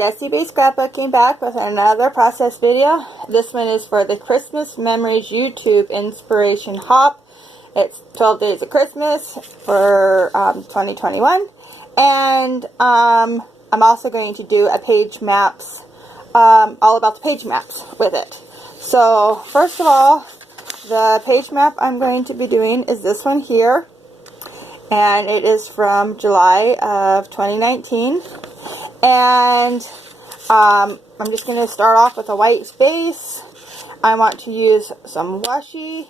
Jessie Scrapbooking back with another process video. This one is for the Christmas Memories YouTube Inspiration Hop. It's 12 Days of Christmas for 2021. And I'm also going to do a page maps, all about the page maps with it. So first of all, the page map I'm going to be doing is this one here. And it is from July of 2019. And I'm just going to start off with a white space. I want to use some washi.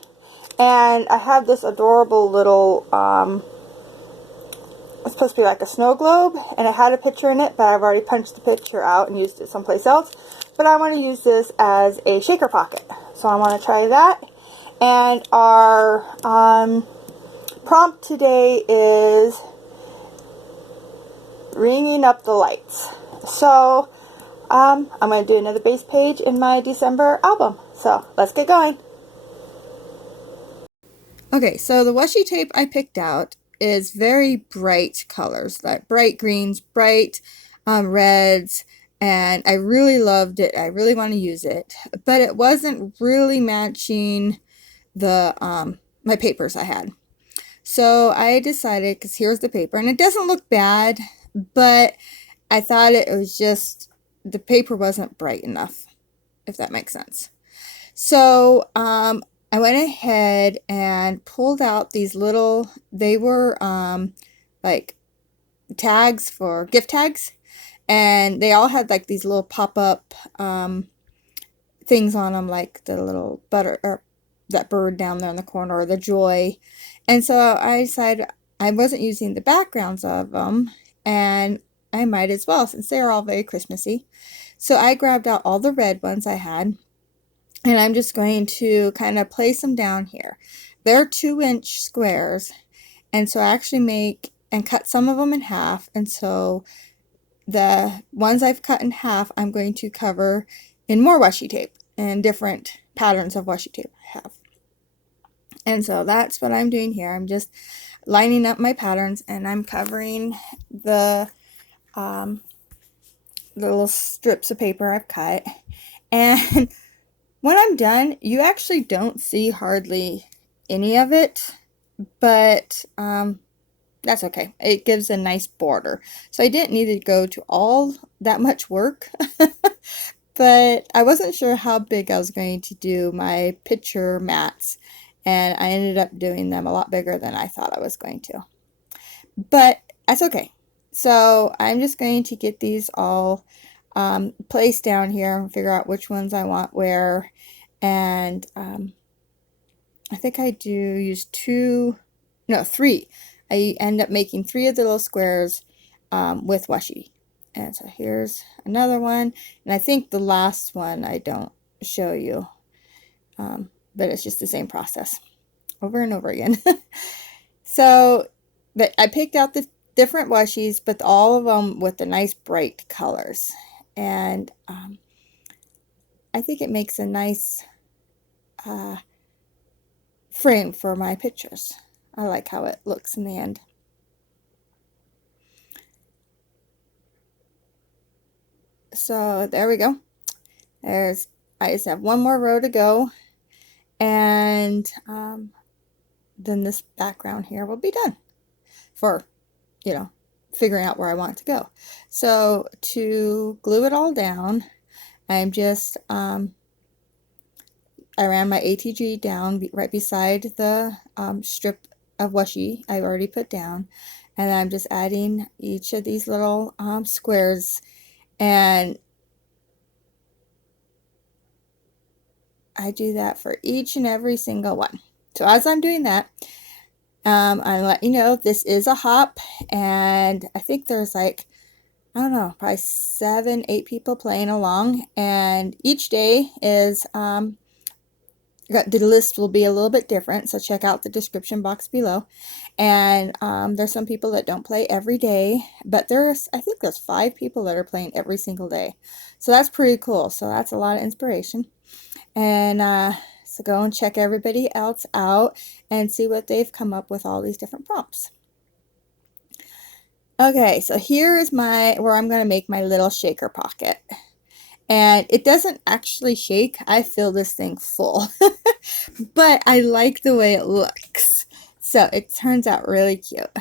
And I have this adorable little, it's supposed to be like a snow globe. And it had a picture in it, but I've already punched the picture out and used it someplace else. But I want to use this as a shaker pocket. So I want to try that. And our prompt today is ringing up the lights. So I'm going to do another base page in my December album. So let's get going. Okay, so the washi tape I picked out is very bright colors, like bright greens, bright reds, and I really loved it. I really want to use it, but it wasn't really matching the my papers I had. So I decided, because here's the paper, and it doesn't look bad, but I thought it was just, the paper wasn't bright enough, if that makes sense. So I went ahead and pulled out these little, they were like tags for gift tags, and they all had like these little pop-up things on them, like the little butter, or that bird down there in the corner, or the joy. And so I decided I wasn't using the backgrounds of them, and I might as well, since they're all very Christmassy. So I grabbed out all the red ones I had, and I'm just going to kind of place them down here. They're 2-inch squares, and so I actually make and cut some of them in half, and so the ones I've cut in half I'm going to cover in more washi tape and different patterns of washi tape I have. And so that's what I'm doing here. I'm just lining up my patterns, and I'm covering the little strips of paper I've cut. And when I'm done, you actually don't see hardly any of it, but that's okay. It gives a nice border. So I didn't need to go to all that much work, but I wasn't sure how big I was going to do my picture mats, and I ended up doing them a lot bigger than I thought I was going to. But that's okay. So I'm just going to get these all placed down here and figure out which ones I want where. And I think I do use 3. I end up making 3 of the little squares with washi. And so here's another one. And I think the last one I don't show you. But it's just the same process over and over again. So, but I picked out the different washis, but all of them with the nice bright colors. And I think it makes a nice frame for my pictures. I like how it looks in the end. So there we go. I just have one more row to go, and then this background here will be done for, you know, figuring out where I want it to go. So to glue it all down, I'm just I ran my ATG down right beside the strip of washi I already put down, and I'm just adding each of these little squares, and I do that for each and every single one. So as I'm doing that, I'll let you know this is a hop, and I think there's like, I don't know, probably 7, 8 people playing along, and each day is the list will be a little bit different, so check out the description box below. And there's some people that don't play every day, but I think there's 5 people that are playing every single day, so that's pretty cool. So that's a lot of inspiration. And so go and check everybody else out and see what they've come up with, all these different prompts. Okay, so here is where I'm going to make my little shaker pocket. And it doesn't actually shake. I feel this thing full. But I like the way it looks. So it turns out really cute.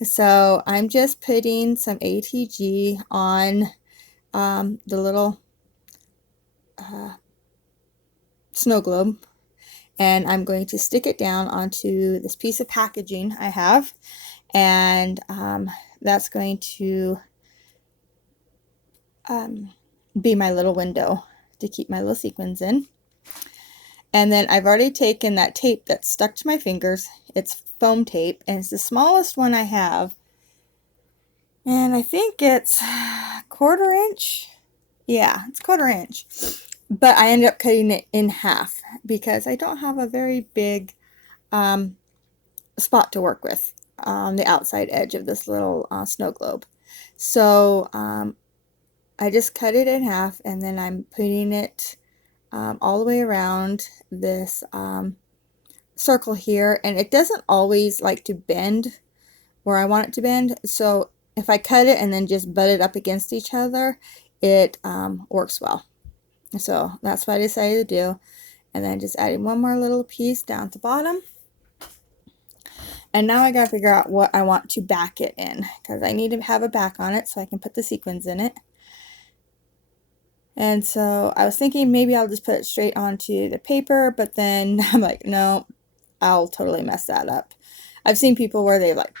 So I'm just putting some ATG on the little snow globe. And I'm going to stick it down onto this piece of packaging I have. And that's going to be my little window to keep my little sequins in. And then I've already taken that tape that's stuck to my fingers. It's foam tape, and it's the smallest one I have. And I think it's 1/4 inch. Yeah, it's 1/4 inch. But I ended up cutting it in half because I don't have a very big spot to work with on the outside edge of this little snow globe. So I just cut it in half, and then I'm putting it all the way around this circle here. And it doesn't always like to bend where I want it to bend. So if I cut it and then just butt it up against each other, it works well. So that's what I decided to do. And then just adding one more little piece down at the bottom. And now I gotta figure out what I want to back it in, because I need to have a back on it so I can put the sequins in it. And so I was thinking maybe I'll just put it straight onto the paper, but then I'm like, no, I'll totally mess that up. I've seen people where they like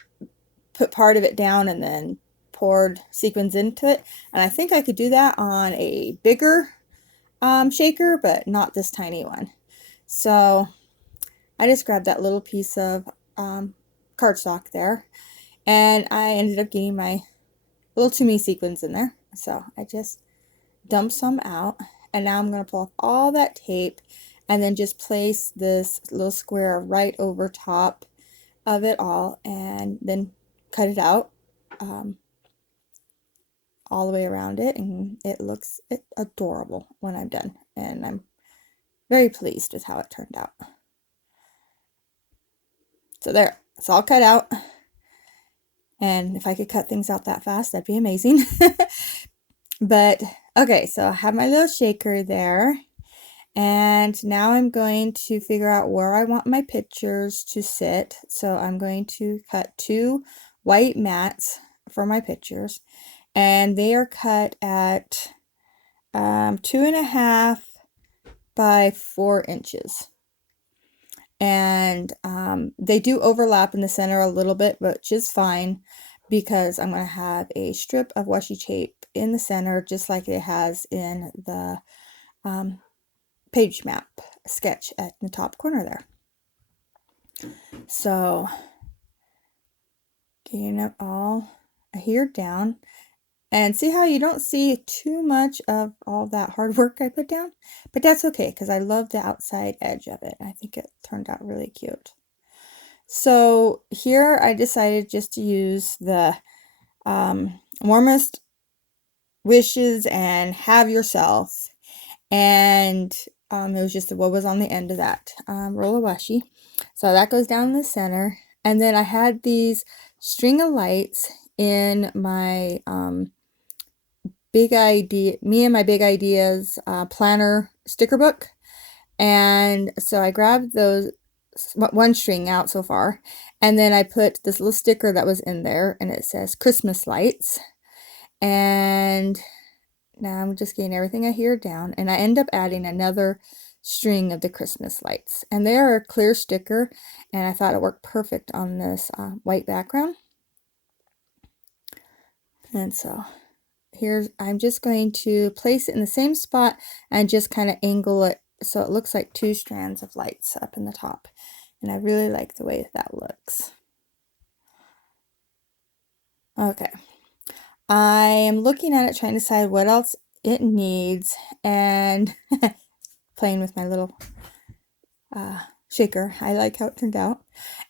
put part of it down and then poured sequins into it, and I think I could do that on a bigger shaker, but not this tiny one. So I just grabbed that little piece of cardstock there, and I ended up getting my little to-me sequins in there. So I just dumped some out, and now I'm going to pull off all that tape and then just place this little square right over top of it all, and then cut it out all the way around it, and it looks adorable when I'm done, and I'm very pleased with how it turned out. So there, it's all cut out, and if I could cut things out that fast, that'd be amazing. But okay, so I have my little shaker there, and now I'm going to figure out where I want my pictures to sit. So I'm going to cut 2 white mats for my pictures, and they are cut at 2.5 by 4 inches. And they do overlap in the center a little bit, which is fine because I'm going to have a strip of washi tape in the center, just like it has in the page map sketch at the top corner there. So getting it all adhered down, and see how you don't see too much of all that hard work I put down, but that's okay because I love the outside edge of it. I think it turned out really cute. So here I decided just to use the warmest wishes and have yourself, and it was just what was on the end of that roll of washi. So that goes down in the center, and then I had these string of lights in my big idea, me and my big ideas planner sticker book, and so I grabbed those one string out so far, and then I put this little sticker that was in there, and it says Christmas lights. And now I'm just getting everything I hear down, and I end up adding another string of the Christmas lights, and they are a clear sticker, and I thought it worked perfect on this white background. And so I'm just going to place it in the same spot and just kind of angle it so it looks like 2 strands of lights up in the top, and I really like the way that looks. Okay, I am looking at it, trying to decide what else it needs, and playing with my little shaker. I like how it turned out,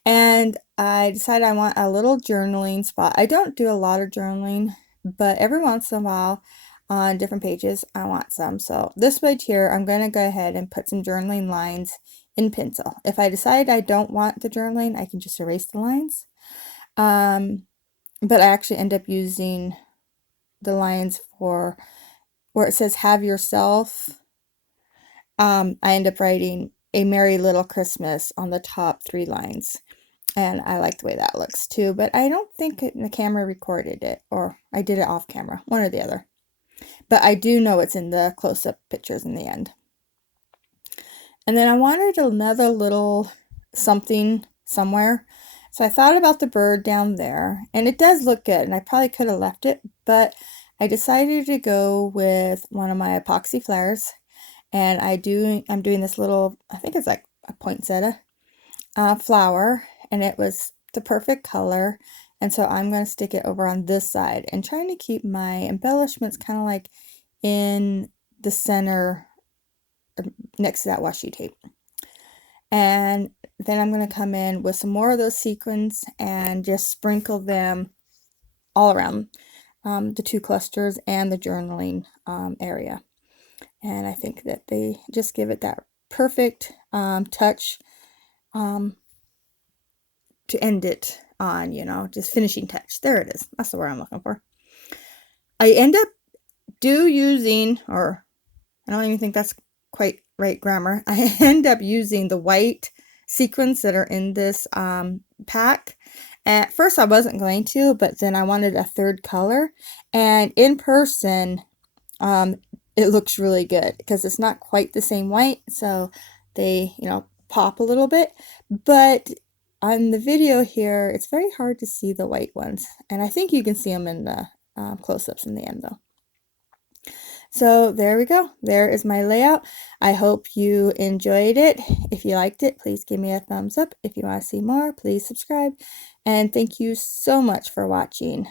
and I decided I want a little journaling spot. I don't do a lot of journaling, but every once in a while on different pages I want some. So this page here, I'm going to go ahead and put some journaling lines in pencil. If I decide I don't want the journaling, I can just erase the lines. but I actually end up using the lines for where it says have yourself. I end up writing a merry little Christmas on the top 3 lines. And I like the way that looks too, but I don't think the camera recorded it, or I did it off camera, one or the other. But I do know it's in the close-up pictures in the end. And then I wanted another little something somewhere. So I thought about the bird down there, and it does look good, and I probably could have left it, but I decided to go with one of my epoxy flowers, and I'm doing this little, I think it's like a poinsettia flower, and it was the perfect color, and so I'm going to stick it over on this side and trying to keep my embellishments kind of like in the center next to that washi tape. And then I'm going to come in with some more of those sequins and just sprinkle them all around the 2 clusters and the journaling area. And I think that they just give it that perfect touch to end it on, you know, just finishing touch. There it is. That's the word I'm looking for. I end up using, or I don't even think that's quite right grammar. I end up using the white sequins that are in this pack. At first I wasn't going to, but then I wanted a 3rd color, and in person it looks really good because it's not quite the same white, so they, you know, pop a little bit, but on the video here it's very hard to see the white ones, and I think you can see them in the close-ups in the end though. So there we go. There is my layout. I hope you enjoyed it. If you liked it, please give me a thumbs up. If you want to see more, please subscribe. And thank you so much for watching.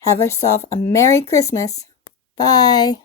Have yourself a Merry Christmas. Bye.